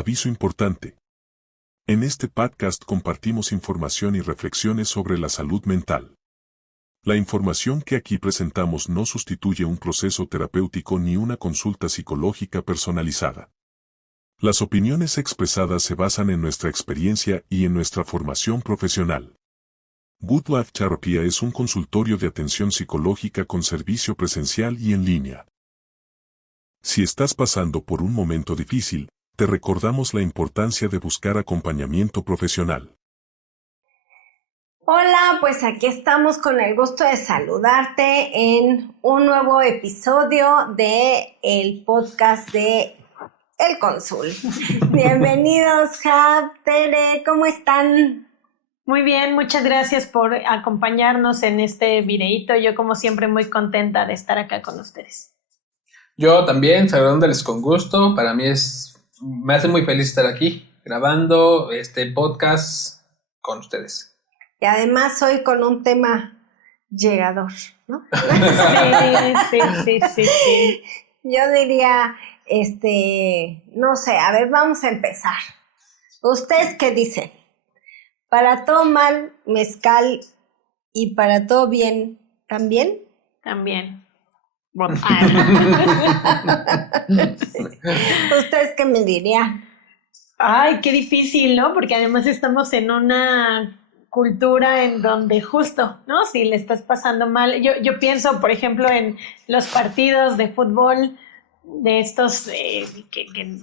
Aviso importante. En este podcast compartimos información y reflexiones sobre la salud mental. La información que aquí presentamos no sustituye un proceso terapéutico ni una consulta psicológica personalizada. Las opiniones expresadas se basan en nuestra experiencia y en nuestra formación profesional. Good Life Therapy es un consultorio de atención psicológica con servicio presencial y en línea. Si estás pasando por un momento difícil, te recordamos la importancia de buscar acompañamiento profesional. Hola, pues aquí estamos con el gusto de saludarte en un nuevo episodio de el podcast de El Consul. Bienvenidos, Jab, Tere, ¿cómo están? Muy bien, muchas gracias por acompañarnos en este videíto. Yo como siempre muy contenta de estar acá con ustedes. Yo también, saludándoles con gusto. Para mí me hace muy feliz estar aquí grabando este podcast con ustedes. Y además hoy con un tema llegador, ¿no? Sí. Yo diría, no sé, a ver, vamos a empezar. ¿Ustedes qué dicen? ¿Para todo mal, mezcal, y para todo bien, también? También. Bueno. ¿Ustedes qué me dirían? Ay, qué difícil, ¿no? Porque además estamos en una cultura en donde justo, ¿no? Si le estás pasando mal. Yo pienso, por ejemplo, en los partidos de fútbol de estos que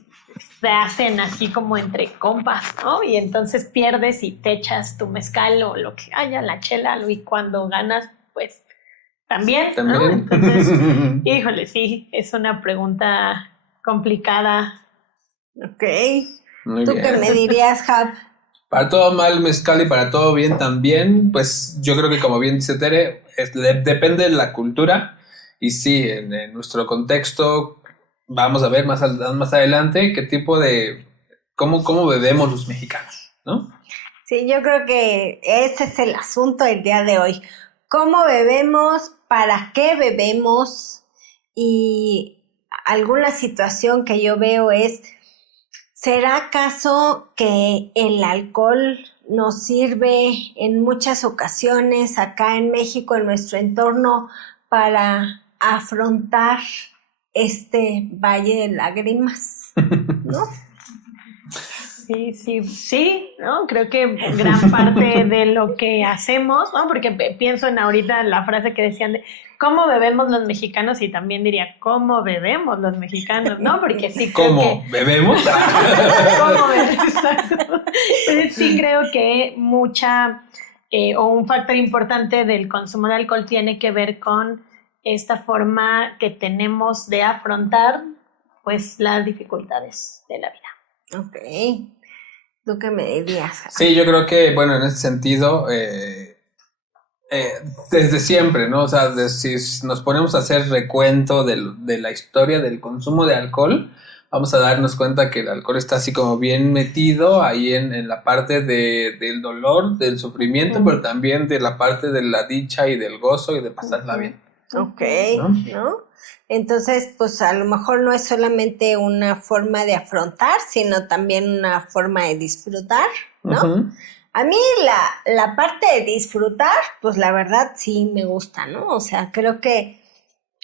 se hacen así como entre compas, ¿no? Y entonces pierdes y te echas tu mezcal o lo que haya, la chela, y cuando ganas, pues también, ¿no? Entonces, híjole, sí, es una pregunta complicada. Ok. Muy ¿Tú bien. qué me dirías, Jab? Para todo mal, mezcal, y para todo bien también, pues yo creo que como bien dice Tere, depende de la cultura. Y sí, en nuestro contexto, vamos a ver más adelante qué tipo de, cómo bebemos los mexicanos, ¿no? Sí, yo creo que ese es el asunto del día de hoy. ¿Cómo bebemos? ¿Para qué bebemos? Y alguna situación que yo veo es, ¿será acaso que el alcohol nos sirve en muchas ocasiones acá en México, en nuestro entorno, para afrontar este valle de lágrimas, ¿no? Sí, ¿no? Creo que gran parte de lo que hacemos, ¿no? Porque pienso en ahorita la frase que decían de ¿cómo bebemos los mexicanos? Y también diría ¿cómo bebemos los mexicanos? ¿No? Porque sí creo ¿Cómo bebemos? ¿Cómo bebemos? Exacto. Pero sí creo que o un factor importante del consumo de alcohol tiene que ver con esta forma que tenemos de afrontar, pues, las dificultades de la vida. Ok. ¿Tú qué me dirías? Sí, yo creo que, bueno, en ese sentido, desde siempre, ¿no? O sea, si nos ponemos a hacer recuento de la historia del consumo de alcohol, vamos a darnos cuenta que el alcohol está así como bien metido ahí en la parte del dolor, del sufrimiento, pero también de la parte de la dicha y del gozo y de pasarla bien. Ok, ¿no? Entonces, pues a lo mejor no es solamente una forma de afrontar, sino también una forma de disfrutar, ¿no? Uh-huh. A mí la parte de disfrutar, pues la verdad sí me gusta, ¿no? O sea, creo que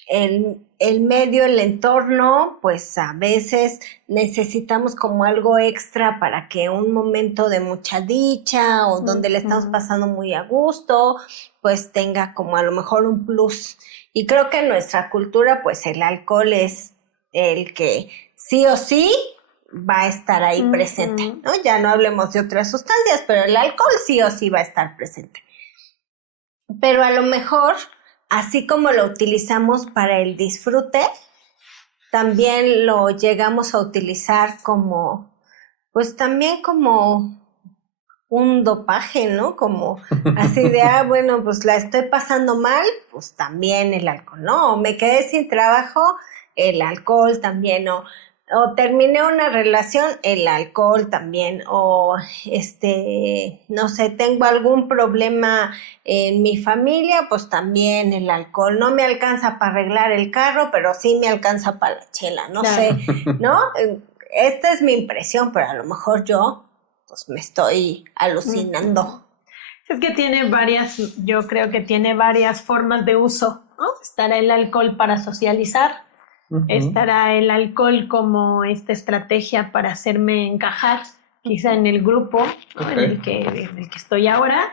el medio, el entorno, pues a veces necesitamos como algo extra para que un momento de mucha dicha o donde le estamos pasando muy a gusto, pues tenga como a lo mejor un plus. Y creo que en nuestra cultura, pues el alcohol es el que sí o sí va a estar ahí presente, ¿no? Ya no hablemos de otras sustancias, pero el alcohol sí o sí va a estar presente. Pero a lo mejor, así como lo utilizamos para el disfrute, también lo llegamos a utilizar como, pues también como un dopaje, ¿no? Como así de, bueno, pues la estoy pasando mal, pues también el alcohol, ¿no? O me quedé sin trabajo, el alcohol también, o terminé una relación, el alcohol también, o no sé, tengo algún problema en mi familia, pues también el alcohol. No me alcanza para arreglar el carro, pero sí me alcanza para la chela, no sé, ¿no? esta es mi impresión, pero a lo mejor yo pues me estoy alucinando. Es que tiene yo creo que tiene varias formas de uso, ¿no? Estará el alcohol para socializar, estará el alcohol como esta estrategia para hacerme encajar, quizá en el grupo, ¿no? en el que estoy ahora,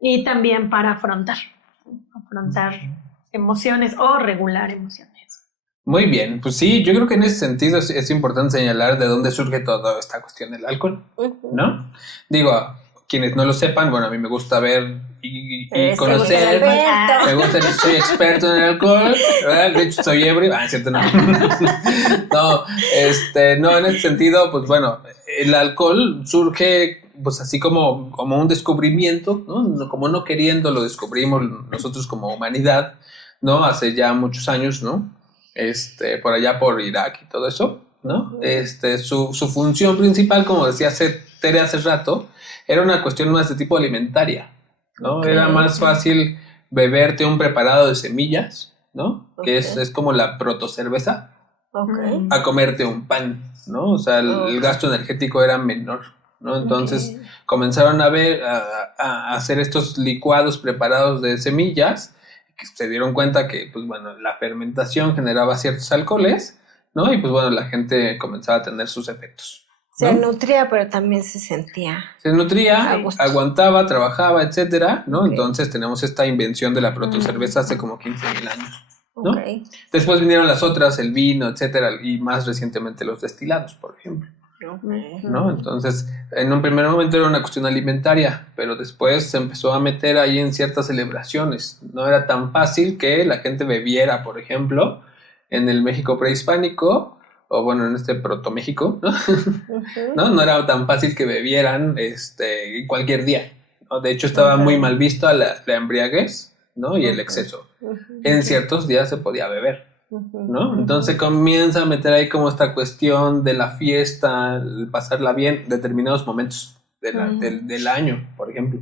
y también para afrontar emociones o regular emociones. Muy bien, pues sí, yo creo que en ese sentido es importante señalar de dónde surge toda esta cuestión del alcohol, ¿no? Digo, quienes no lo sepan, bueno, a mí me gusta ver y conocer, soy experto en el alcohol, ¿verdad? De hecho soy ebrio, cierto, no. No, en ese sentido, pues bueno, el alcohol surge pues así como un descubrimiento, ¿no? Como no queriendo lo descubrimos nosotros como humanidad, ¿no? Hace ya muchos años, ¿no? Por allá por Irak y todo eso, ¿no? Su función principal, como decía Tere hace rato, era una cuestión más de tipo alimentaria, ¿no? Era más fácil beberte un preparado de semillas, ¿no? Que es como la protocerveza, a comerte un pan, ¿no? O sea, el gasto energético era menor, ¿no? Entonces comenzaron a hacer estos licuados preparados de semillas, que se dieron cuenta que, pues bueno, la fermentación generaba ciertos alcoholes, ¿no? Y pues bueno, la gente comenzaba a tener sus efectos, ¿no? Se nutría, pero también se sentía. Se nutría, aguantaba, trabajaba, etcétera, ¿no? Entonces tenemos esta invención de la protocerveza hace como 15,000 años, ¿no? Después vinieron las otras, el vino, etcétera, y más recientemente los destilados, por ejemplo, ¿no? Entonces, en un primer momento era una cuestión alimentaria, pero después se empezó a meter ahí en ciertas celebraciones. No era tan fácil que la gente bebiera, por ejemplo, en el México prehispánico, o bueno, en proto-México, ¿no? No era tan fácil que bebieran cualquier día, ¿no? De hecho, estaba muy mal visto la embriaguez, ¿no? Y el exceso. En ciertos días se podía beber, ¿no? Entonces comienza a meter ahí como esta cuestión de la fiesta, el pasarla bien, determinados momentos del año, por ejemplo,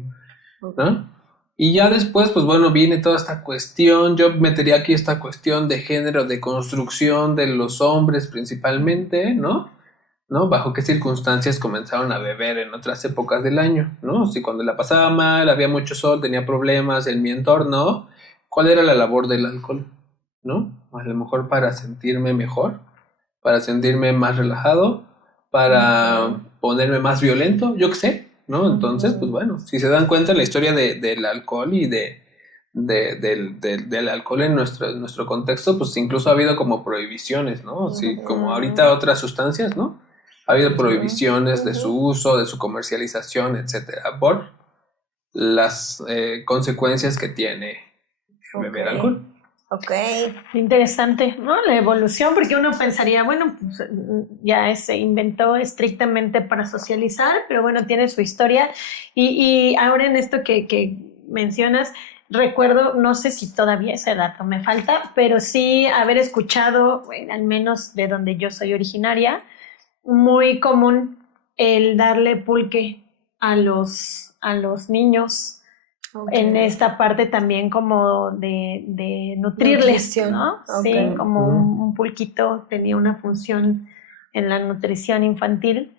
¿no? Y ya después, pues bueno, viene toda esta cuestión, yo metería aquí esta cuestión de género, de construcción de los hombres principalmente, ¿no? Bajo qué circunstancias comenzaron a beber en otras épocas del año, ¿no? Si cuando la pasaba mal, había mucho sol, tenía problemas en mi entorno, ¿cuál era la labor del alcohol? ¿No? A lo mejor para sentirme mejor, para sentirme más relajado, para ponerme más violento, yo qué sé, ¿no? Entonces, pues bueno, si se dan cuenta en la historia del alcohol y del alcohol en nuestro contexto, pues incluso ha habido como prohibiciones, ¿no? Sí, como ahorita otras sustancias, ¿no? Ha habido prohibiciones de su uso, de su comercialización, etcétera, por las consecuencias que tiene beber alcohol. Interesante, ¿no? La evolución, porque uno pensaría, bueno, pues ya se inventó estrictamente para socializar, pero bueno, tiene su historia. Y ahora en esto que mencionas, recuerdo, no sé si todavía ese dato me falta, pero sí haber escuchado, al menos de donde yo soy originaria, muy común el darle pulque a los niños. En esta parte también como de nutrirles, ¿no? Sí, como un pulquito tenía una función en la nutrición infantil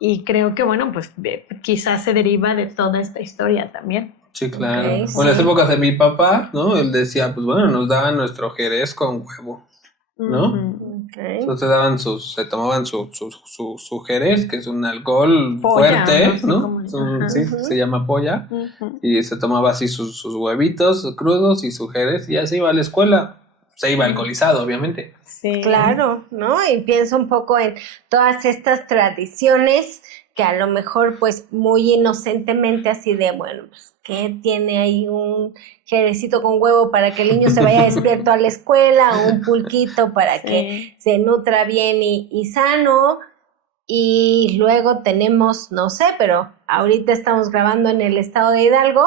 y creo que, bueno, pues quizás se deriva de toda esta historia también. Sí, claro. En las épocas de mi papá, ¿no? Él decía, pues bueno, nos daban nuestro jerez con huevo, ¿no? Entonces se tomaban su jerez, que es un alcohol polla, fuerte, ¿no? Se llama polla, y se tomaba así sus huevitos crudos y su jerez, y así iba a la escuela. Se iba alcoholizado, obviamente. Sí. Claro, ¿no? Y pienso un poco en todas estas tradiciones que a lo mejor pues muy inocentemente así de, bueno, pues ¿qué tiene ahí un jerecito con huevo para que el niño se vaya despierto a la escuela, o un pulquito para que se nutra bien y sano? Y luego tenemos, no sé, pero ahorita estamos grabando en el estado de Hidalgo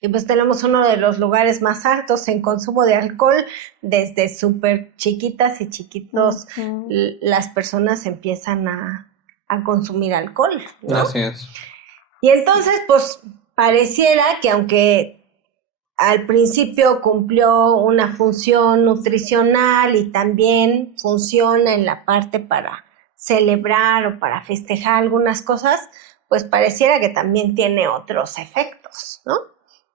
y pues tenemos uno de los lugares más altos en consumo de alcohol. Desde súper chiquitas y chiquitos las personas empiezan a consumir alcohol, ¿no? Así es. Y entonces, pues, pareciera que aunque al principio cumplió una función nutricional y también funciona en la parte para celebrar o para festejar algunas cosas, pues pareciera que también tiene otros efectos, ¿no?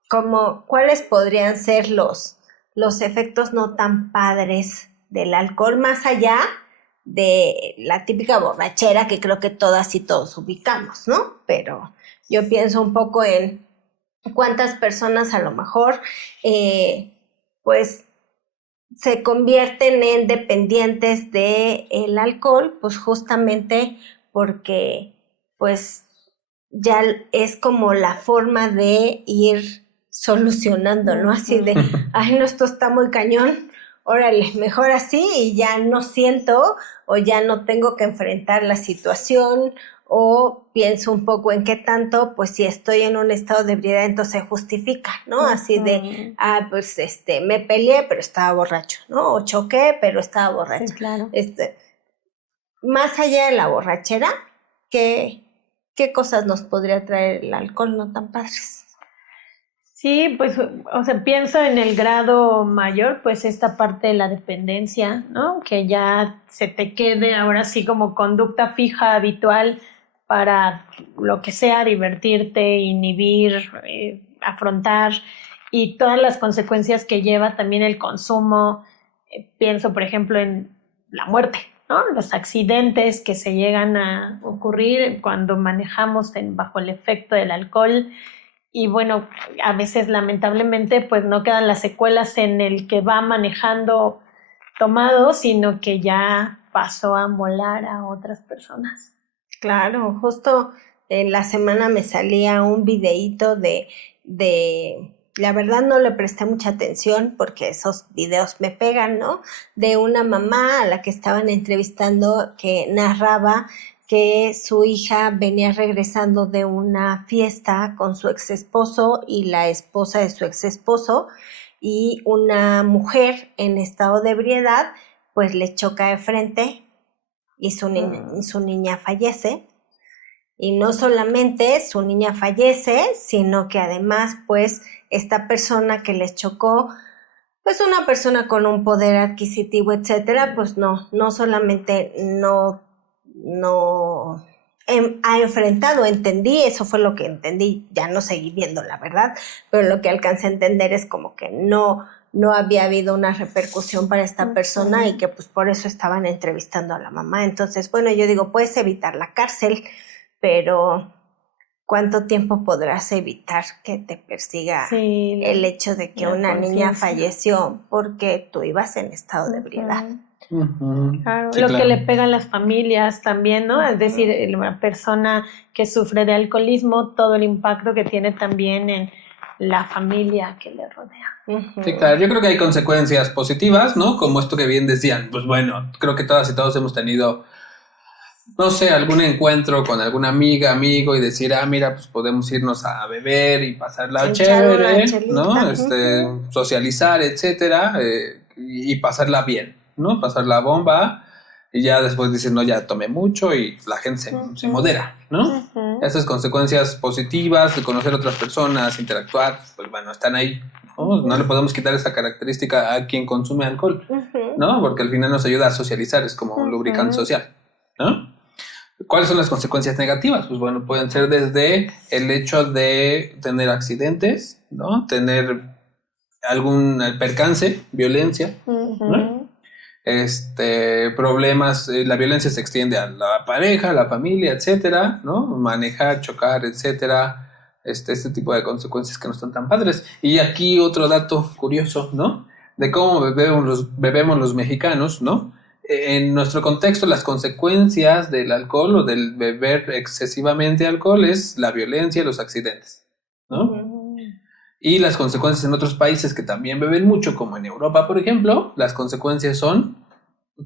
Como, ¿cuáles podrían ser los efectos no tan padres del alcohol, más allá de la típica borrachera que creo que todas y todos ubicamos, ¿no? Pero yo pienso un poco en cuántas personas a lo mejor, pues, se convierten en dependientes del alcohol, pues justamente porque, pues, ya es como la forma de ir solucionando, ¿no? Así de, ay, no, esto está muy cañón, órale, mejor así y ya no siento o ya no tengo que enfrentar la situación, o pienso un poco en qué tanto, pues si estoy en un estado de ebriedad, entonces se justifica, ¿no? Así de, pues me peleé, pero estaba borracho, ¿no? O choqué, pero estaba borracho. Sí, claro. Más allá de la borrachera, ¿qué cosas nos podría traer el alcohol no tan padres? Sí, pues, o sea, pienso en el grado mayor, pues esta parte de la dependencia, ¿no? Que ya se te quede ahora sí como conducta fija, habitual, para lo que sea, divertirte, inhibir, afrontar, y todas las consecuencias que lleva también el consumo. Pienso, por ejemplo, en la muerte, ¿no? Los accidentes que se llegan a ocurrir cuando manejamos bajo el efecto del alcohol. Y bueno, a veces lamentablemente pues no quedan las secuelas en el que va manejando tomado, sino que ya pasó a molar a otras personas. Claro, justo en la semana me salía un videíto de, la verdad no le presté mucha atención porque esos videos me pegan, ¿no? De una mamá a la que estaban entrevistando que narraba que su hija venía regresando de una fiesta con su ex esposo y la esposa de su ex esposo, y una mujer en estado de ebriedad pues le choca de frente y su niña fallece. Y no solamente su niña fallece, sino que además pues esta persona que les chocó, pues una persona con un poder adquisitivo, etcétera, pues no solamente no ha enfrentado, entendí, eso fue lo que entendí, ya no seguí viendo la verdad, pero lo que alcancé a entender es como que no había habido una repercusión para esta persona y que pues por eso estaban entrevistando a la mamá. Entonces, bueno, yo digo, puedes evitar la cárcel, pero ¿cuánto tiempo podrás evitar que te persiga el hecho de que una niña falleció porque tú ibas en estado de ebriedad? Claro, sí, lo que le pega a las familias también, ¿no? Es decir, una persona que sufre de alcoholismo, todo el impacto que tiene también en la familia que le rodea. Sí, claro, yo creo que hay consecuencias positivas, ¿no? Como esto que bien decían, pues bueno, creo que todas y todos hemos tenido, no sé, algún encuentro con alguna amiga, amigo y decir, mira, pues podemos irnos a beber y pasarla chévere, ¿no? Socializar, etcétera, y pasarla bien, ¿no? Pasar la bomba, y ya después dicen, no, ya tomé mucho y la gente se modera, ¿no? Esas consecuencias positivas de conocer otras personas, interactuar, pues bueno, están ahí, ¿no? No le podemos quitar esa característica a quien consume alcohol, ¿no? Porque al final nos ayuda a socializar, es como un lubricante social, ¿no? ¿Cuáles son las consecuencias negativas? Pues bueno, pueden ser desde el hecho de tener accidentes, ¿no? Tener algún percance, violencia, ¿no? Problemas, la violencia se extiende a la pareja, a la familia, etcétera, ¿no? Manejar, chocar, etcétera, este tipo de consecuencias que no están tan padres. Y aquí otro dato curioso, ¿no? De cómo bebemos los mexicanos, ¿no? En nuestro contexto, las consecuencias del alcohol o del beber excesivamente alcohol es la violencia y los accidentes, ¿no? Y las consecuencias en otros países que también beben mucho, como en Europa, por ejemplo, las consecuencias son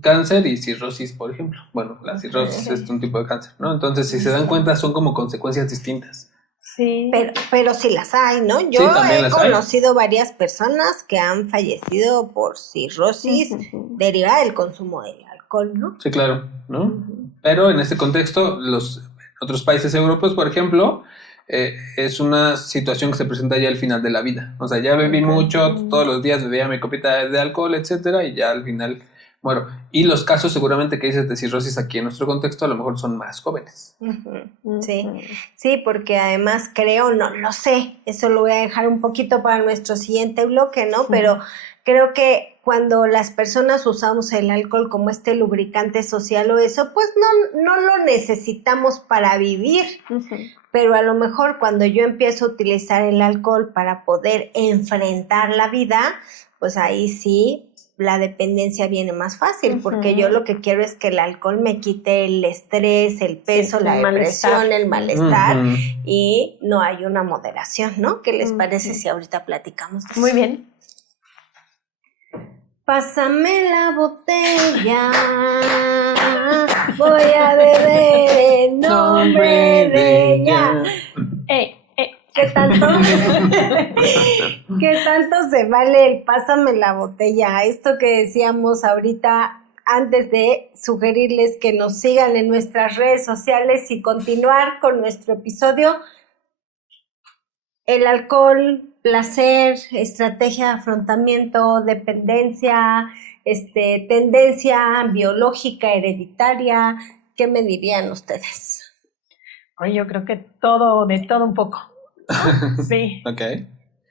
cáncer y cirrosis, por ejemplo. Bueno, la cirrosis es un tipo de cáncer, ¿no? Entonces, si se dan cuenta, son como consecuencias distintas. Sí. Pero sí las hay, ¿no? Yo he conocido varias personas que han fallecido por cirrosis derivada del consumo de alcohol, ¿no? Sí, claro, ¿no? Pero en este contexto, los otros países europeos, por ejemplo, es una situación que se presenta ya al final de la vida. O sea, ya bebí mucho, todos los días bebía mi copita de alcohol, etcétera, y ya al final Bueno, y los casos seguramente que dices de cirrosis aquí en nuestro contexto a lo mejor son más jóvenes. Sí, sí, porque además creo, no sé, eso lo voy a dejar un poquito para nuestro siguiente bloque, ¿no? Pero creo que cuando las personas usamos el alcohol como este lubricante social o eso, pues no lo necesitamos para vivir. Pero a lo mejor cuando yo empiezo a utilizar el alcohol para poder enfrentar la vida, pues ahí sí la dependencia viene más fácil, porque yo lo que quiero es que el alcohol me quite el estrés, el peso, la depresión, el malestar, y no hay una moderación, ¿no? ¿Qué les parece si ahorita platicamos de eso? Muy bien. Pásame la botella, voy a beber en nombre de ella. ¿Qué tanto se vale el pásame la botella? Esto que decíamos ahorita antes de sugerirles que nos sigan en nuestras redes sociales y continuar con nuestro episodio. El alcohol, placer, estrategia de afrontamiento, dependencia, tendencia biológica, hereditaria. ¿Qué me dirían ustedes? Oye, yo creo que de todo un poco. Sí. Ok.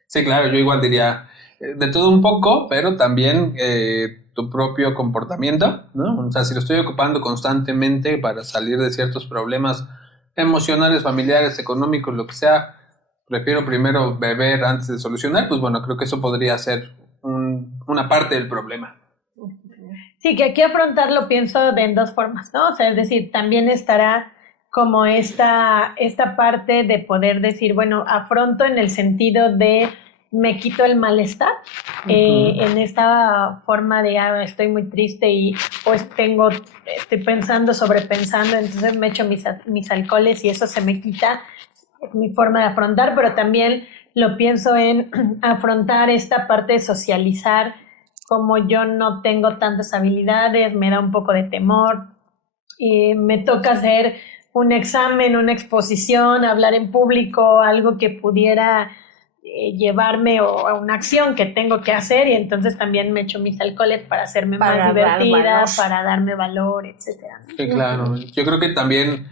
Sí, claro, yo igual diría de todo un poco, pero también tu propio comportamiento, ¿no? O sea, si lo estoy ocupando constantemente para salir de ciertos problemas emocionales, familiares, económicos, lo que sea, prefiero primero beber antes de solucionar, pues bueno, creo que eso podría ser una parte del problema. Sí, que aquí afrontarlo pienso en dos formas, ¿no? O sea, es decir, también estará como esta parte de poder decir, bueno, afronto en el sentido de me quito el malestar, en esta forma de estoy muy triste y pues estoy pensando, sobrepensando, entonces me echo mis alcoholes y eso se me quita. Es mi forma de afrontar, pero también lo pienso en afrontar esta parte de socializar. Como yo no tengo tantas habilidades, me da un poco de temor, me toca hacer un examen, una exposición, hablar en público, algo que pudiera llevarme a una acción que tengo que hacer, y entonces también me echo mis alcoholes para hacerme más divertida, para darme valor, etcétera. Sí, claro. Yo creo que también,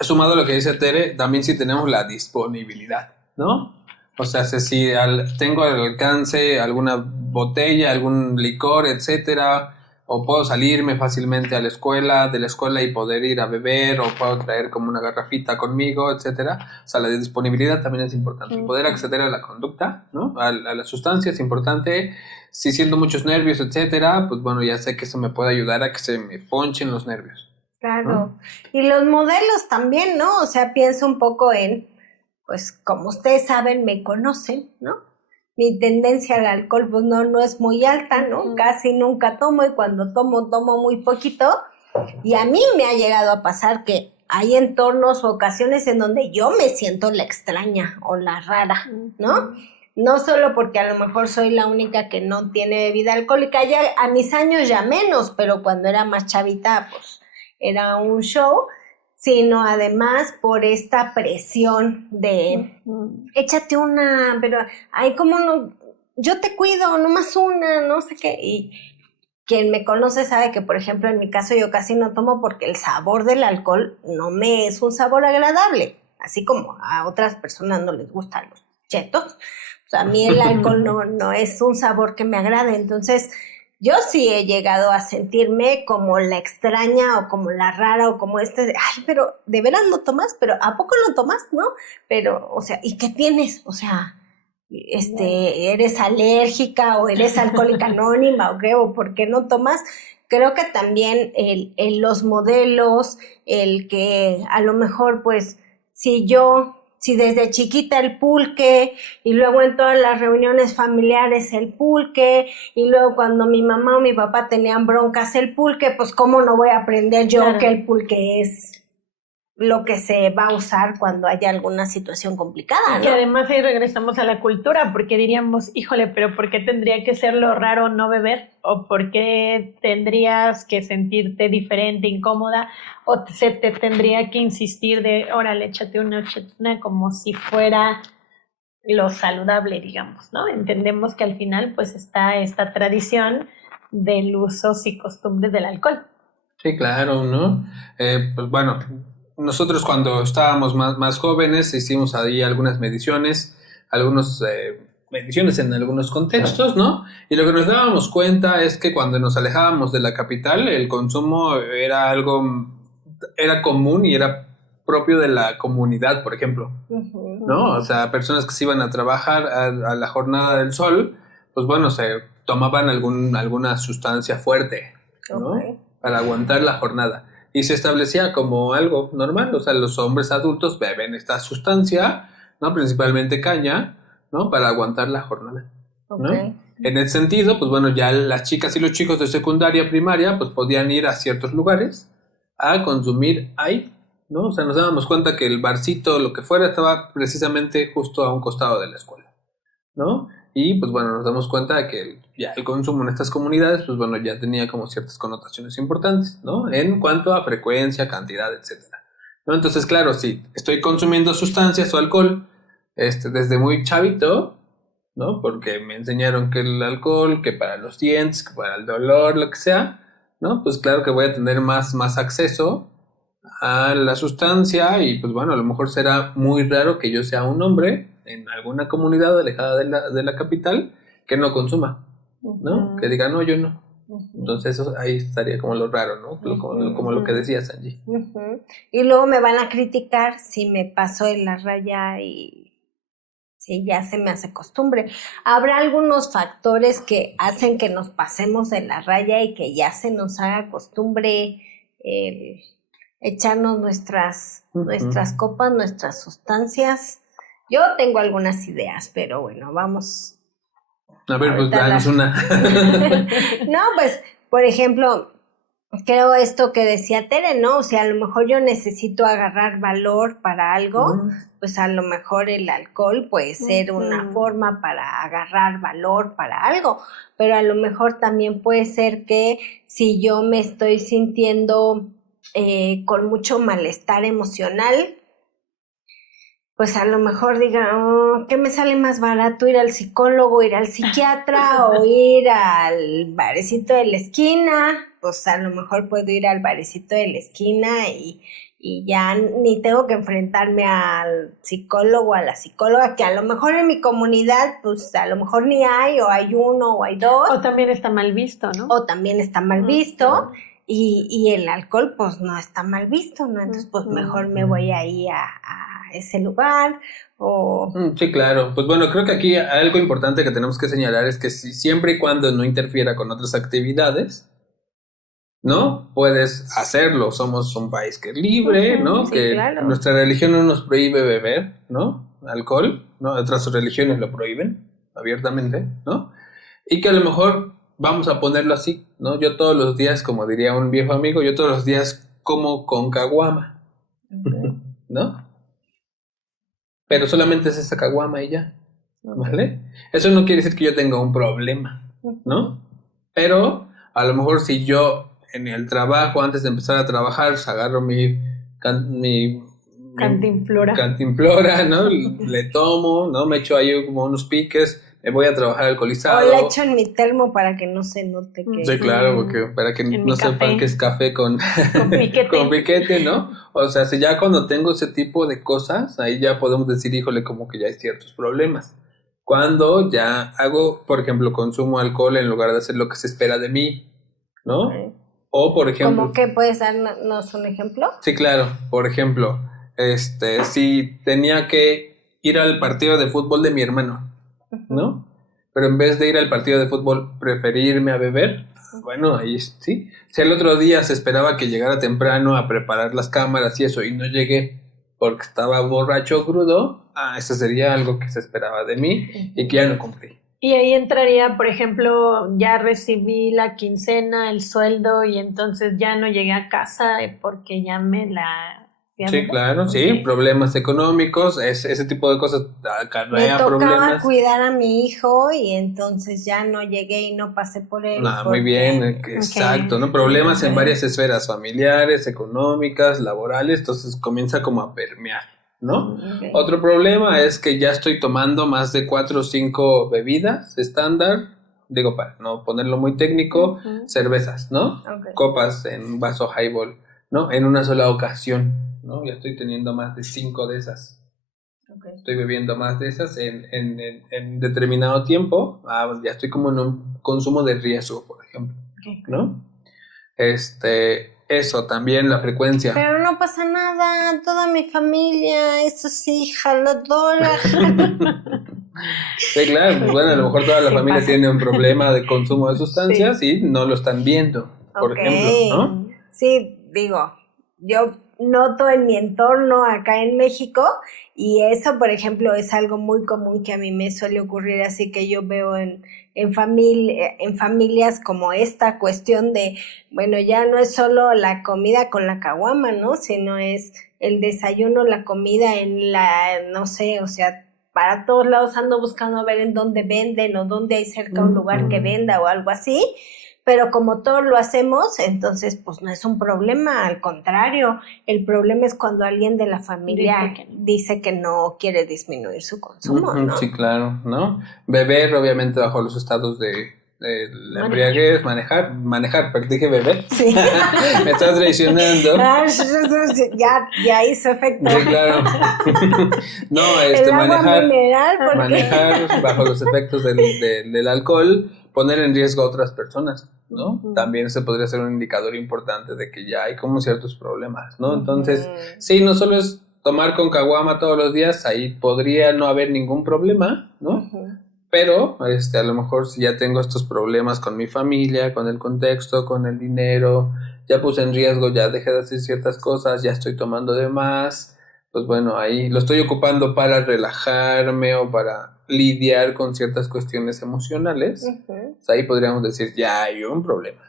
sumado a lo que dice Tere, también sí tenemos la disponibilidad, ¿no? O sea, si tengo al alcance alguna botella, algún licor, etcétera, o puedo salirme fácilmente de la escuela y poder ir a beber, o puedo traer como una garrafita conmigo, etcétera. O sea, la disponibilidad también es importante. Poder acceder a la conducta, ¿no? A la sustancia es importante. Si siento muchos nervios, etcétera, pues bueno, ya sé que eso me puede ayudar a que se me ponchen los nervios. Claro. ¿No? Y los modelos también, ¿no? O sea, pienso un poco en, pues como ustedes saben, me conocen, ¿no? Mi tendencia al alcohol pues no es muy alta, ¿no? Casi nunca tomo, y cuando tomo muy poquito. Y a mí me ha llegado a pasar que hay entornos o ocasiones en donde yo me siento la extraña o la rara, ¿no? No solo porque a lo mejor soy la única que no tiene bebida alcohólica, ya a mis años ya menos, pero cuando era más chavita pues era un show, sino además por esta presión de échate una, pero hay como no, yo te cuido, nomás una, no sé qué. Y quien me conoce sabe que, por ejemplo, en mi caso yo casi no tomo porque el sabor del alcohol no me es un sabor agradable, así como a otras personas no les gustan los chetos. O sea, a mí el alcohol no es un sabor que me agrade, entonces yo sí he llegado a sentirme como la extraña o como la rara o como ay, pero ¿de veras no tomas? ¿Pero a poco no tomas? ¿No? Pero, o sea, ¿y qué tienes? O sea, ¿eres alérgica o eres alcohólica anónima o qué? ¿O por qué no tomas? Creo que también los modelos, el que a lo mejor, pues, si desde chiquita el pulque, y luego en todas las reuniones familiares el pulque, y luego cuando mi mamá o mi papá tenían broncas el pulque, pues cómo no voy a aprender yo que el pulque es lo que se va a usar cuando haya alguna situación complicada, ¿no? Y además ahí regresamos a la cultura, porque diríamos, híjole, pero ¿por qué tendría que ser lo raro no beber? ¿O por qué tendrías que sentirte diferente, incómoda? ¿O se te tendría que insistir de, órale, échate una, como si fuera lo saludable, digamos, ¿no? Entendemos que al final pues está esta tradición del usos y costumbres del alcohol. Sí, claro, ¿no? Pues bueno, nosotros cuando estábamos más jóvenes hicimos ahí algunas mediciones en algunos contextos, ¿no? Y lo que nos dábamos cuenta es que cuando nos alejábamos de la capital, el consumo era común y era propio de la comunidad, por ejemplo, ¿no? O sea, personas que se iban a trabajar a la jornada del sol, pues bueno, se tomaban alguna sustancia fuerte, ¿no? Para aguantar la jornada. Y se establecía como algo normal, o sea, los hombres adultos beben esta sustancia, ¿no? Principalmente caña, ¿no? Para aguantar la jornada, ¿no? En ese sentido, pues bueno, ya las chicas y los chicos de secundaria, primaria, pues podían ir a ciertos lugares a consumir ahí, ¿no? O sea, nos dábamos cuenta que el barcito, lo que fuera, estaba precisamente justo a un costado de la escuela, ¿no? Y pues bueno, nos damos cuenta de que ya el consumo en estas comunidades, pues bueno, ya tenía como ciertas connotaciones importantes, ¿no? En cuanto a frecuencia, cantidad, etcétera, ¿no? Entonces, claro, si estoy consumiendo sustancias o alcohol desde muy chavito, ¿no? Porque me enseñaron que el alcohol, que para los dientes, que para el dolor, lo que sea, ¿no? Pues claro que voy a tener más acceso a la sustancia y pues bueno, a lo mejor será muy raro que yo sea un hombre en alguna comunidad alejada de la capital que no consuma, ¿no? Que diga, no, yo no. Entonces eso ahí estaría como lo raro, ¿no? Como lo que decías, Angie. Y luego me van a criticar si me paso de la raya y si ya se me hace costumbre. Habrá algunos factores que hacen que nos pasemos de la raya y que ya se nos haga costumbre echarnos nuestras copas, nuestras sustancias. Yo tengo algunas ideas, pero bueno, vamos. A ver, pues danos una. No, pues, por ejemplo, creo esto que decía Tere, ¿no? O sea, a lo mejor yo necesito agarrar valor para algo, pues a lo mejor el alcohol puede ser una forma para agarrar valor para algo, pero a lo mejor también puede ser que si yo me estoy sintiendo con mucho malestar emocional, pues a lo mejor diga, ¿qué me sale más barato? Ir al psicólogo, ir al psiquiatra o ir al barecito de la esquina. Pues a lo mejor puedo ir al barecito de la esquina y ya ni tengo que enfrentarme al psicólogo, a la psicóloga, que a lo mejor en mi comunidad, pues a lo mejor ni hay, o hay uno, o hay dos. O también está mal visto, ¿no? O también está mal visto. Y el alcohol, pues no está mal visto, ¿no? Entonces, pues mejor me voy ahí a ese lugar o... Sí, claro. Pues bueno, creo que aquí algo importante que tenemos que señalar es que siempre y cuando no interfiera con otras actividades, ¿no? Puedes hacerlo. Somos un país que es libre, ¿no? Sí, que claro. Nuestra religión no nos prohíbe beber, ¿no? Alcohol, ¿no? Otras religiones lo prohíben abiertamente, ¿no? Y que a lo mejor vamos a ponerlo así, ¿no? Yo todos los días, como diría un viejo amigo, yo todos los días como con caguama, ¿no? Pero solamente es esa caguama y ya, ¿vale? Eso no quiere decir que yo tenga un problema, ¿no? Pero a lo mejor si yo en el trabajo, antes de empezar a trabajar, agarro mi cantimplora, ¿no? Le tomo, ¿no? Me echo ahí como unos piques, me voy a trabajar alcoholizado. O le echo en mi termo para que no se note que... Sí, claro, porque para que no sepan que es café con piquete. Con piquete, ¿no? O sea, si ya cuando tengo ese tipo de cosas, ahí ya podemos decir, híjole, como que ya hay ciertos problemas. Cuando ya hago, por ejemplo, consumo alcohol en lugar de hacer lo que se espera de mí, ¿no? Okay. O, por ejemplo... ¿Cómo que puedes darnos un ejemplo? Sí, claro. Por ejemplo, si tenía que ir al partido de fútbol de mi hermano, ¿no? Pero en vez de ir al partido de fútbol, preferí irme a beber. Bueno, ahí sí. Si el otro día se esperaba que llegara temprano a preparar las cámaras y eso, y no llegué porque estaba borracho o crudo, eso sería algo que se esperaba de mí y que ya no cumplí. Y ahí entraría, por ejemplo, ya recibí la quincena, el sueldo, y entonces ya no llegué a casa porque ya me la... Sí, claro, sí, problemas económicos, ese tipo de cosas acarrea problemas. Me tocaba problemas. Cuidar a mi hijo y entonces ya no llegué y no pasé por él. Muy bien, exacto, ¿no? Problemas en varias esferas familiares, económicas, laborales, entonces comienza como a permear, ¿no? Otro problema es que ya estoy tomando más de 4 o 5 bebidas estándar, digo, para no ponerlo muy técnico, cervezas, ¿no? Okay. Copas en vaso highball, ¿no? En una sola ocasión, ¿no? Ya estoy teniendo más de 5 de esas. Okay. Estoy bebiendo más de esas en determinado tiempo. Ya estoy como en un consumo de riesgo, por ejemplo, ¿no? Eso también, la frecuencia. Pero no pasa nada, toda mi familia, eso sí, jaladora. Sí, claro, bueno, a lo mejor toda la familia pasa. tiene un problema de consumo de sustancias y no lo están viendo, por ejemplo, ¿no? Sí, digo, yo noto en mi entorno acá en México y eso, por ejemplo, es algo muy común que a mí me suele ocurrir, así que yo veo en familias como esta cuestión de, bueno, ya no es solo la comida con la caguama, ¿no? Sino es el desayuno, la comida no sé, o sea, para todos lados ando buscando ver en dónde venden o dónde hay cerca un lugar que venda o algo así. Pero como todos lo hacemos, entonces pues no es un problema, al contrario, el problema es cuando alguien de la familia dice que no quiere disminuir su consumo, ¿no? Sí, claro, ¿no? Beber, obviamente, bajo los estados de la embriaguez, manejar, pero dije beber. Sí. Me estás traicionando. ya hizo efecto. Sí, claro. No, el agua mineral, manejar bajo los efectos del alcohol, poner en riesgo a otras personas, ¿no? También se podría ser un indicador importante de que ya hay como ciertos problemas, ¿no? Entonces, sí, no solo es tomar con caguama todos los días, ahí podría no haber ningún problema, ¿no? Pero, a lo mejor si ya tengo estos problemas con mi familia, con el contexto, con el dinero, ya puse en riesgo, ya dejé de hacer ciertas cosas, ya estoy tomando de más, pues bueno, ahí lo estoy ocupando para relajarme o para lidiar con ciertas cuestiones emocionales, pues ahí podríamos decir, ya hay un problema.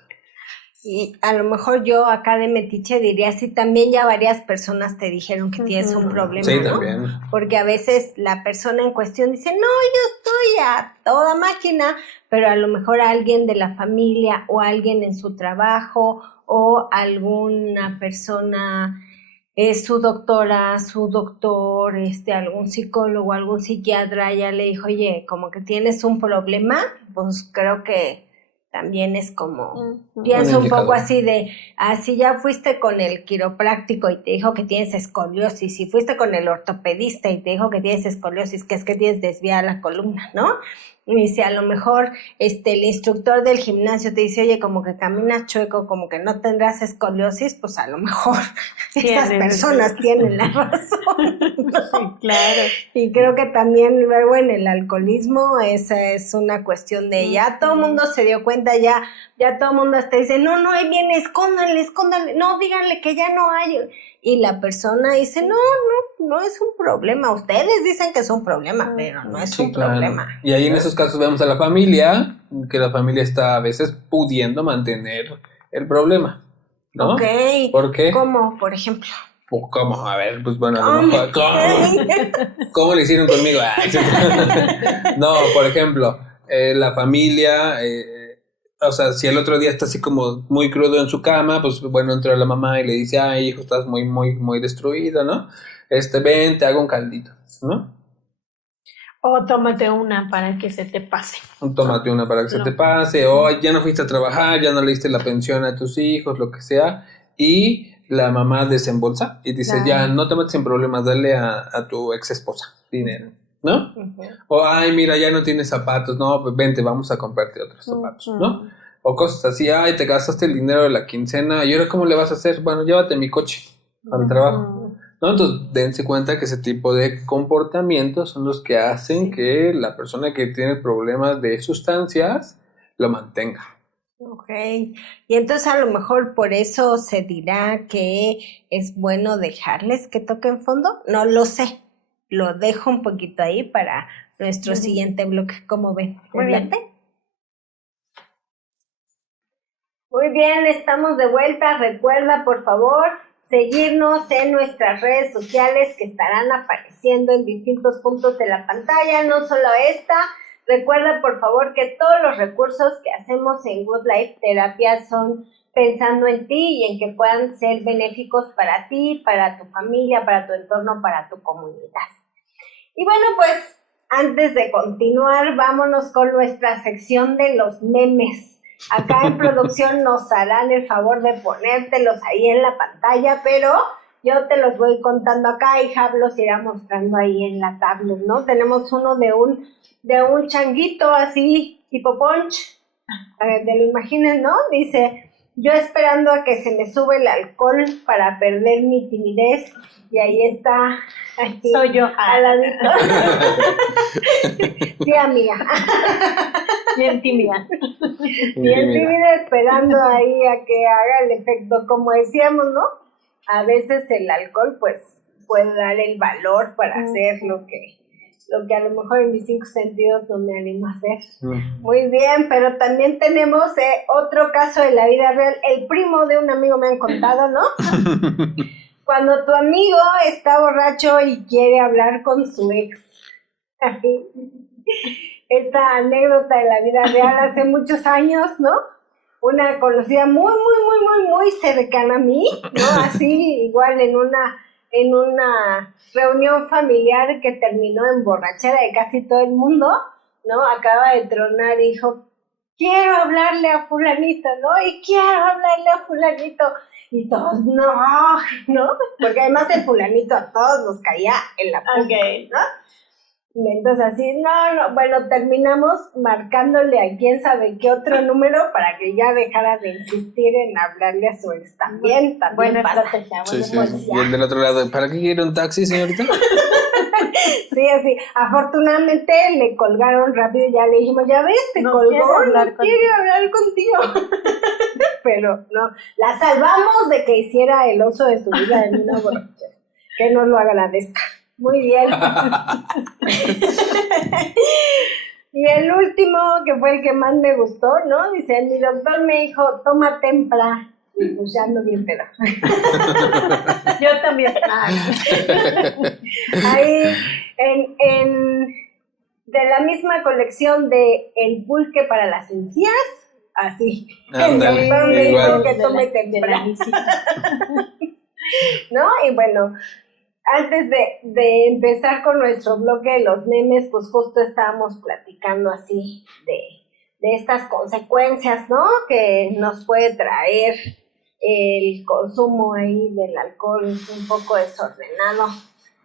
Y a lo mejor yo acá de metiche diría, sí, también ya varias personas te dijeron que tienes un problema, sí, ¿no? También. Porque a veces la persona en cuestión dice, no, yo estoy a toda máquina, pero a lo mejor alguien de la familia o alguien en su trabajo o alguna persona, su doctora, su doctor, algún psicólogo, algún psiquiatra ya le dijo, oye, como que tienes un problema, pues creo que también es como, pienso un poco así de, si ya fuiste con el quiropráctico y te dijo que tienes escoliosis, si fuiste con el ortopedista y te dijo que tienes escoliosis, que es que tienes desviada la columna, ¿no? Y si a lo mejor el instructor del gimnasio te dice, oye, como que caminas chueco, como que no tendrás escoliosis, pues a lo mejor esas personas tienen la razón, ¿no? Sí, claro. Y creo que también luego en el alcoholismo esa es una cuestión de ya todo el mundo se dio cuenta, ya todo el mundo hasta dice, no, ahí viene, escóndanle, no, díganle que ya no hay. Y la persona dice, no es un problema. Ustedes dicen que es un problema, pero no es un problema. Y ahí en esos casos vemos a la familia, que la familia está a veces pudiendo mantener el problema, ¿no? Ok. ¿Por qué? ¿Cómo, por ejemplo? Pues, ¿cómo? A ver, pues bueno, a lo mejor, ¿cómo le hicieron conmigo? No, por ejemplo, la familia... o sea, si el otro día está así como muy crudo en su cama, pues bueno, entra la mamá y le dice, ay, hijo, estás muy, muy, muy destruido, ¿no? Ven, te hago un caldito, ¿no? O tómate una para que se te pase. Tómate una para que se te pase, o ya no fuiste a trabajar, ya no le diste la pensión a tus hijos, lo que sea, y la mamá desembolsa y dice, ya, no te metes en problemas, dale a tu ex esposa dinero, ¿no? O, ay, mira, ya no tienes zapatos, no, pues vente, vamos a comprarte otros zapatos, ¿no? O cosas así, ay, te gastaste el dinero de la quincena, ¿y ahora cómo le vas a hacer? Bueno, llévate mi coche al trabajo, ¿no? Entonces, dense cuenta que ese tipo de comportamientos son los que hacen que la persona que tiene problemas de sustancias lo mantenga. Ok, y entonces a lo mejor por eso se dirá que es bueno dejarles que toquen fondo, no lo sé. Lo dejo un poquito ahí para nuestro siguiente bloque. ¿Cómo ven? Muy bien. Muy bien, estamos de vuelta. Recuerda, por favor, seguirnos en nuestras redes sociales que estarán apareciendo en distintos puntos de la pantalla, no solo esta. Recuerda, por favor, que todos los recursos que hacemos en Good Life Terapia son pensando en ti y en que puedan ser benéficos para ti, para tu familia, para tu entorno, para tu comunidad. Y bueno, pues antes de continuar, vámonos con nuestra sección de los memes. Acá en producción nos harán el favor de ponértelos ahí en la pantalla, pero yo te los voy contando acá y Jav los irá mostrando ahí en la tablet, ¿no? Tenemos uno de un changuito así, tipo Punch, para que te lo imagines, ¿no? Dice, yo esperando a que se me sube el alcohol para perder mi timidez, y ahí está, aquí, soy yo, al ladito. Sí, amiga. bien tímida. Bien tímida, esperando ahí a que haga el efecto, como decíamos, ¿no? A veces el alcohol, pues, puede dar el valor para hacer lo que a lo mejor en mis 5 sentidos no me animo a hacer. Muy bien, pero también tenemos otro caso de la vida real. El primo de un amigo me han contado, ¿no? Cuando tu amigo está borracho y quiere hablar con su ex. Esta anécdota de la vida real hace muchos años, ¿no? Una conocida muy cercana a mí, ¿no? Así, igual en una reunión familiar que terminó en borrachera de casi todo el mundo, ¿no? Acaba de tronar y dijo, quiero hablarle a fulanito, ¿no? Y quiero hablarle a fulanito. Y todos, no, porque además el fulanito a todos nos caía en la puta, Okay. ¿no? Y entonces así, no, bueno, terminamos marcándole a quién sabe qué otro número para que ya dejara de insistir en hablarle a su ex. También Buena pasa. estrategia. Sí. Y el del otro lado, ¿para qué quiere un taxi, señorita? Sí, así. Afortunadamente le colgaron rápido y ya le dijimos, ya ves, te No colgó, quiere hablar no quiere hablar contigo. Pero no, la salvamos de que hiciera el oso de su vida en una borrachera. Que nos lo agradezca. Muy bien. Y el último, que fue el que más me gustó, ¿no? Dice, mi doctor me dijo, toma tempra. Y pues ya ando bien pedo. Yo también. Ahí, de la misma colección de El pulque para las encías, así. Ándale, El doctor me dijo igual. que tome tempra. ¿No? Y bueno, antes de empezar con nuestro bloque de los memes, pues justo estábamos platicando así de estas consecuencias, ¿no? Que nos puede traer el consumo ahí del alcohol un poco desordenado.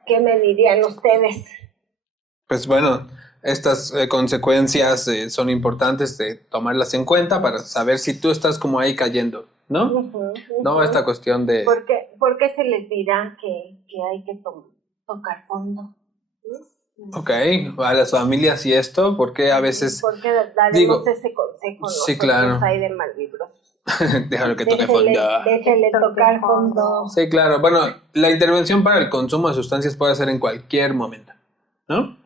¿Qué me dirían ustedes? Pues bueno, estas consecuencias son importantes de tomarlas en cuenta para saber si tú estás como ahí cayendo, ¿no? No, esta cuestión de... ¿Por qué se les dirá que hay que tocar fondo? Ok, a las familias y esto, porque a veces... ¿Por qué daremos ese consejo nosotros sí, claro. ahí de malvibrosos? Déjalo que toque fondo. Déjele tocar fondo. Sí, claro. Bueno, la intervención para el consumo de sustancias puede ser en cualquier momento, ¿no?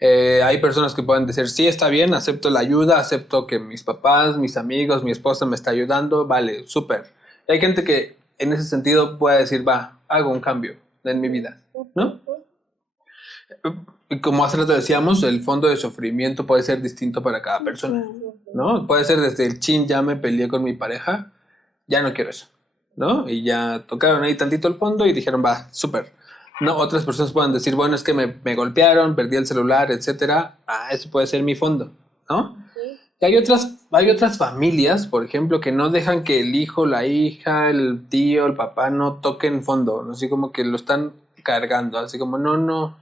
Hay personas que pueden decir, sí, está bien, acepto la ayuda, acepto que mis papás, mis amigos, mi esposa me está ayudando, vale, súper. Y hay gente que en ese sentido puede decir, va, hago un cambio en mi vida, ¿no? Y como hace rato decíamos, el fondo de sufrimiento puede ser distinto para cada persona, ¿no? Puede ser desde el chin, ya me peleé con mi pareja, ya no quiero eso, ¿no? Y ya tocaron ahí tantito el fondo y dijeron, va, súper. No, otras personas pueden decir, bueno, es que me golpearon, perdí el celular, etcétera. Eso puede ser mi fondo, ¿no? Y hay otras familias, por ejemplo, que no dejan que el hijo, la hija, el tío, el papá no toquen fondo, ¿no? Así como que lo están cargando, así como no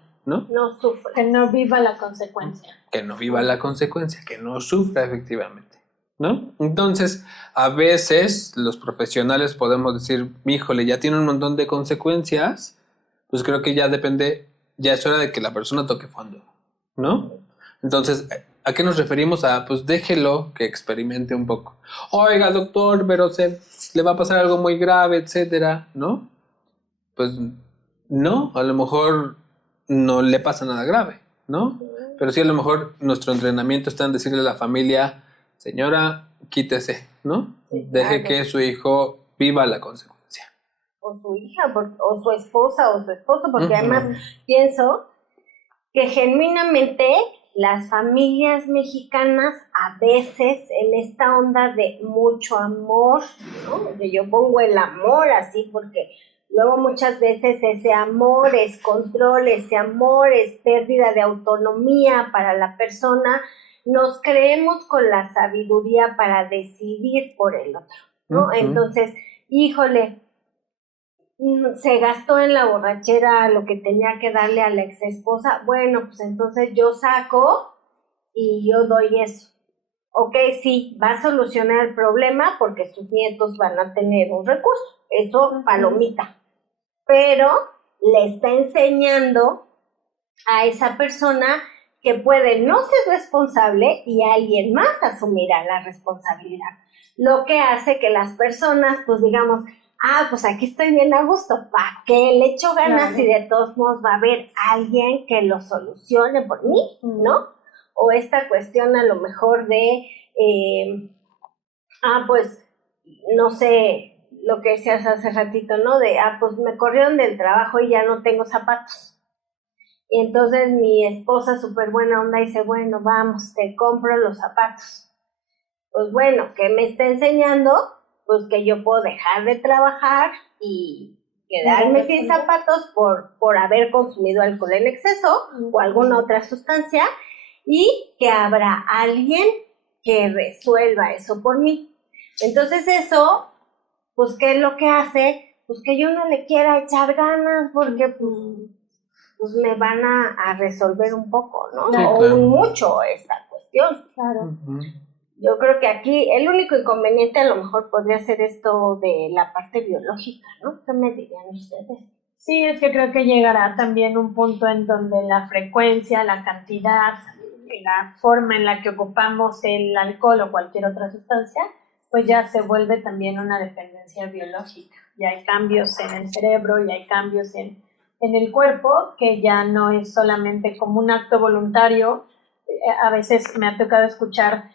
sufra, que no viva la consecuencia. Que no viva la consecuencia, que no sufra efectivamente, ¿no? Entonces, a veces los profesionales podemos decir, híjole, ya tiene un montón de consecuencias, pues creo que ya es hora de que la persona toque fondo, ¿no? Entonces, ¿a qué nos referimos? Pues déjelo que experimente un poco. Oiga, doctor, pero le va a pasar algo muy grave, etcétera, ¿no? Pues no, a lo mejor no le pasa nada grave, ¿no? Pero sí a lo mejor nuestro entrenamiento está en decirle a la familia, señora, quítese, ¿no? Sí, deje que su hijo viva la consecuencia. O su hija, o su esposa, o su esposo, porque además pienso que genuinamente las familias mexicanas a veces en esta onda de mucho amor, ¿no? Que yo pongo el amor así porque luego muchas veces ese amor es control, ese amor es pérdida de autonomía para la persona. Nos creemos con la sabiduría para decidir por el otro, ¿no? Entonces, híjole, se gastó en la borrachera lo que tenía que darle a la ex esposa, bueno, pues entonces yo saco y yo doy eso. Ok, sí, va a solucionar el problema porque sus nietos van a tener un recurso, eso palomita, pero le está enseñando a esa persona que puede no ser responsable y alguien más asumirá la responsabilidad, lo que hace que las personas pues digamos, pues aquí estoy bien a gusto, ¿para qué le echo ganas si de todos modos va a haber alguien que lo solucione por mí, ¿no? O esta cuestión a lo mejor de, pues, no sé, lo que decías hace ratito, ¿no? De, pues me corrieron del trabajo y ya no tengo zapatos. Y entonces mi esposa súper buena onda dice, bueno, vamos, te compro los zapatos. Pues bueno, ¿qué me está enseñando? Pues que yo puedo dejar de trabajar y quedarme sin zapatos por haber consumido alcohol en exceso o alguna otra sustancia, y que habrá alguien que resuelva eso por mí. Entonces eso, pues, ¿qué es lo que hace? Pues que yo no le quiera echar ganas porque pues me van a resolver un poco, ¿no? Sí, o claro. mucho esta cuestión. Claro. Yo creo que aquí el único inconveniente a lo mejor podría ser esto de la parte biológica, ¿no? ¿Qué me dirían ustedes? Sí, es que creo que llegará también un punto en donde la frecuencia, la cantidad, la forma en la que ocupamos el alcohol o cualquier otra sustancia, pues ya se vuelve también una dependencia biológica. Ya hay cambios en el cerebro, ya hay cambios en el cuerpo, que ya no es solamente como un acto voluntario. A veces me ha tocado escuchar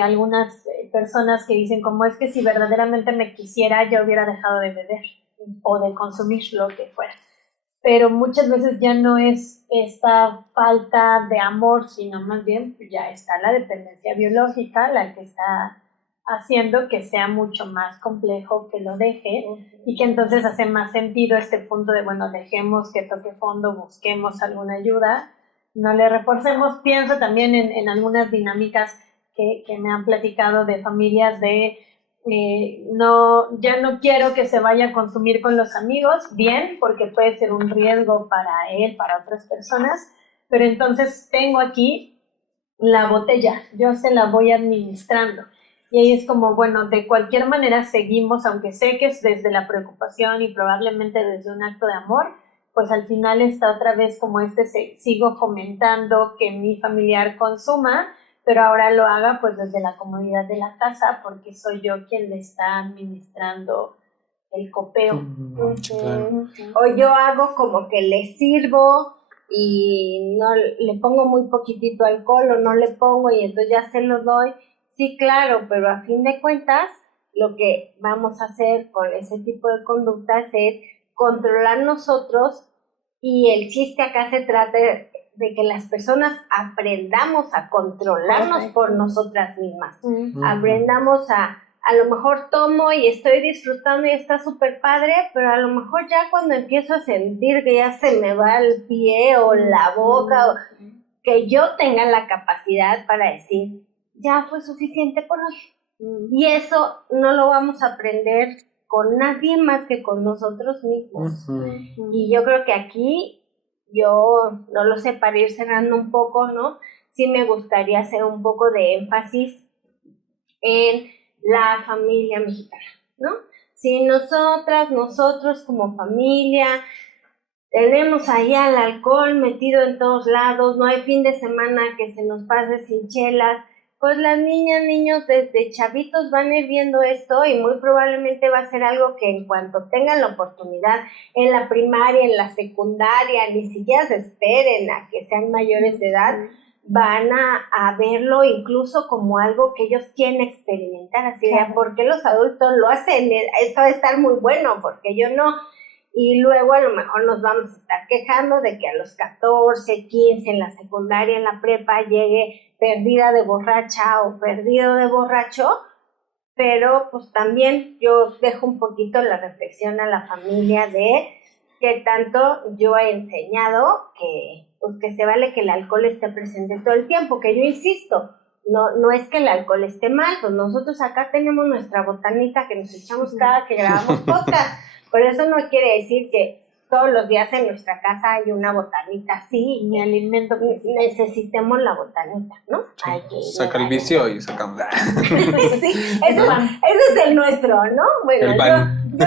algunas personas que dicen como es que si verdaderamente me quisiera yo hubiera dejado de beber o de consumir lo que fuera, pero muchas veces ya no es esta falta de amor, sino más bien ya está la dependencia biológica la que está haciendo que sea mucho más complejo que lo deje, y que entonces hace más sentido este punto de bueno, dejemos que toque fondo, busquemos alguna ayuda, no le reforcemos. Pienso también en algunas dinámicas que me han platicado de familias de ya no quiero que se vaya a consumir con los amigos, bien, porque puede ser un riesgo para él, para otras personas, pero entonces tengo aquí la botella, yo se la voy administrando. Y ahí es como, bueno, de cualquier manera seguimos, aunque sé que es desde la preocupación y probablemente desde un acto de amor, pues al final está otra vez como sigo fomentando que mi familiar consuma, pero ahora lo haga pues desde la comodidad de la casa, porque soy yo quien le está administrando el copeo. Claro. O yo hago como que le sirvo y no le pongo muy poquitito alcohol o no le pongo y entonces ya se lo doy. Sí, claro, pero a fin de cuentas lo que vamos a hacer con ese tipo de conductas es controlar nosotros, y el chiste acá se trata de que las personas aprendamos a controlarnos por nosotras mismas. Aprendamos a lo mejor tomo y estoy disfrutando y está súper padre, pero a lo mejor ya cuando empiezo a sentir que ya se me va el pie o la boca, que yo tenga la capacidad para decir, ya fue suficiente por hoy. Y eso no lo vamos a aprender con nadie más que con nosotros mismos. Y yo creo que aquí, yo no lo sé, para ir cerrando un poco, ¿no? Sí me gustaría hacer un poco de énfasis en la familia mexicana, ¿no? Si nosotros como familia tenemos ahí al alcohol metido en todos lados, no hay fin de semana que se nos pase sin chelas, pues las niñas, niños desde chavitos van a ir viendo esto y muy probablemente va a ser algo que en cuanto tengan la oportunidad en la primaria, en la secundaria, ni siquiera se esperen a que sean mayores de edad, van a verlo incluso como algo que ellos quieren experimentar, así de, ¿por qué los adultos lo hacen? Esto va a estar muy bueno, porque yo no. Y luego a lo mejor nos vamos a estar quejando de que a los 14, 15 en la secundaria, en la prepa, llegue perdida de borracha o perdido de borracho, pero pues también yo dejo un poquito la reflexión a la familia de que tanto yo he enseñado que, pues, que se vale que el alcohol esté presente todo el tiempo, que yo insisto, no es que el alcohol esté mal, pues nosotros acá tenemos nuestra botanita que nos echamos cada que grabamos podcast, pero eso no quiere decir que todos los días en nuestra casa hay una botanita así, Mi alimento necesitemos la botanita, ¿no? Sí. Hay que Saca el vicio y sacamos. sí, ese es el nuestro, ¿no? Bueno, El pan. yo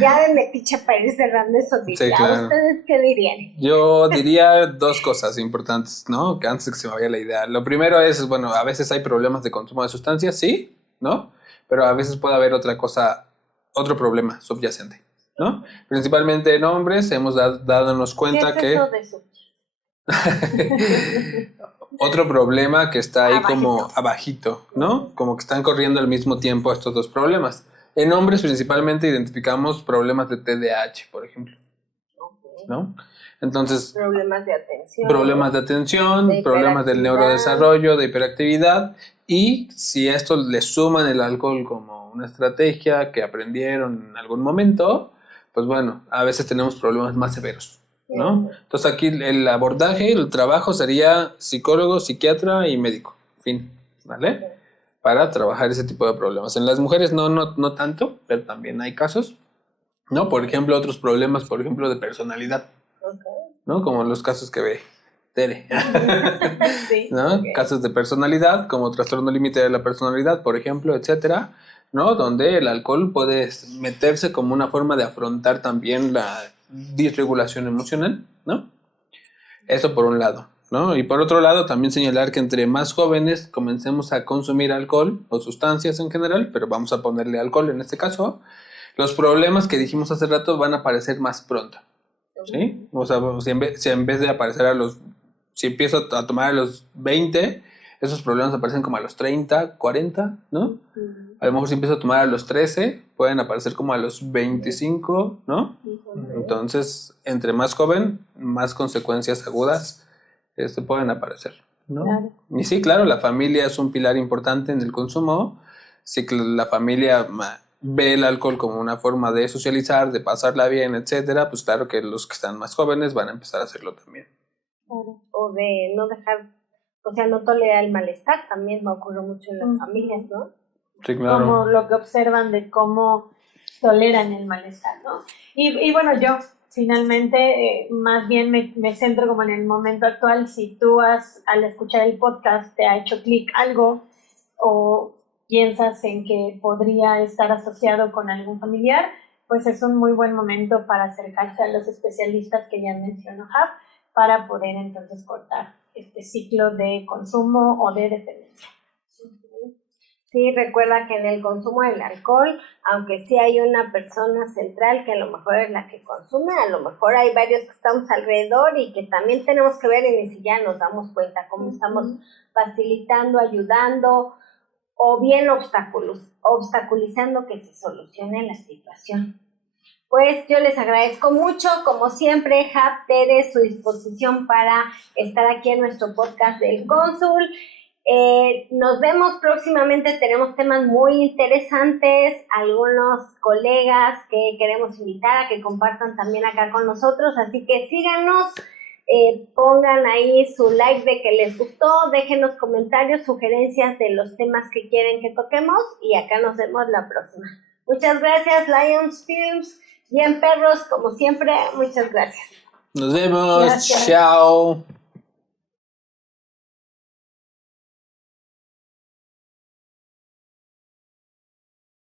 ya de metiche para ir cerrando eso, Sí, claro. ¿Ustedes qué dirían? Yo diría dos cosas importantes, ¿no? Que antes de que se me vaya la idea. Lo primero es, bueno, a veces hay problemas de consumo de sustancias, sí, ¿no? Pero a veces puede haber otra cosa, otro problema subyacente, ¿no? Principalmente en hombres hemos dándonos cuenta ¿Qué es eso de eso? otro problema que está ahí Abajito. como abajito, ¿no? Como que están corriendo al mismo tiempo estos dos problemas. En hombres principalmente identificamos problemas de TDAH, por ejemplo, ¿no? Entonces, Problemas de atención. problemas de atención, de problemas del hiperactividad. neurodesarrollo, de hiperactividad, y si a esto le suman el alcohol como una estrategia que aprendieron en algún momento, pues bueno, a veces tenemos problemas más severos, ¿no? Entonces aquí el abordaje, el trabajo sería psicólogo, psiquiatra y médico, fin, ¿vale? Para trabajar ese tipo de problemas. En las mujeres no tanto, pero también hay casos, ¿no? Por ejemplo, otros problemas, por ejemplo, de personalidad, ¿no? Como los casos que ve Tere, Sí, ¿no? okay. Casos de personalidad, como trastorno límite de la personalidad, por ejemplo, etcétera, ¿no? Donde el alcohol puede meterse como una forma de afrontar también la disregulación emocional, ¿no? Eso por un lado, ¿no? Y por otro lado, también señalar que entre más jóvenes comencemos a consumir alcohol o sustancias en general, pero vamos a ponerle alcohol en este caso, los problemas que dijimos hace rato van a aparecer más pronto, ¿sí? O sea, si en vez de aparecer si empiezo a tomar a los 20, esos problemas aparecen como a los 30, 40, ¿no? A lo mejor si empiezo a tomar a los 13, pueden aparecer como a los 25, ¿no? Entonces, entre más joven, más consecuencias agudas pueden aparecer, ¿no? Claro. Y sí, claro, la familia es un pilar importante en el consumo. Sí, que la familia ve el alcohol como una forma de socializar, de pasarla bien, etcétera, pues claro que los que están más jóvenes van a empezar a hacerlo también. O de no dejar, o sea, no tolerar el malestar, también me ocurre mucho en las familias, ¿no? Sí, claro. Como lo que observan de cómo toleran el malestar, ¿no? Y bueno, yo finalmente más bien me centro como en el momento actual. Si tú al escuchar el podcast te ha hecho clic algo o piensas en que podría estar asociado con algún familiar, pues es un muy buen momento para acercarse a los especialistas que ya mencionó Jav, para poder entonces cortar este ciclo de consumo o de dependencia. Sí, recuerda que en el consumo del alcohol, aunque sí hay una persona central que a lo mejor es la que consume, a lo mejor hay varios que estamos alrededor y que también tenemos que ver y ni siquiera nos damos cuenta cómo estamos facilitando, ayudando o bien obstaculizando que se solucione la situación. Pues yo les agradezco mucho, como siempre, Jav, Tere, su disposición para estar aquí en nuestro podcast del Cónsul. Nos vemos próximamente, tenemos temas muy interesantes, algunos colegas que queremos invitar a que compartan también acá con nosotros, así que síganos, pongan ahí su like de que les gustó, déjenos comentarios, sugerencias de los temas que quieren que toquemos y acá nos vemos la próxima. Muchas gracias, Lions Films. Bien, perros, como siempre, muchas gracias. Nos vemos. Gracias. Chao.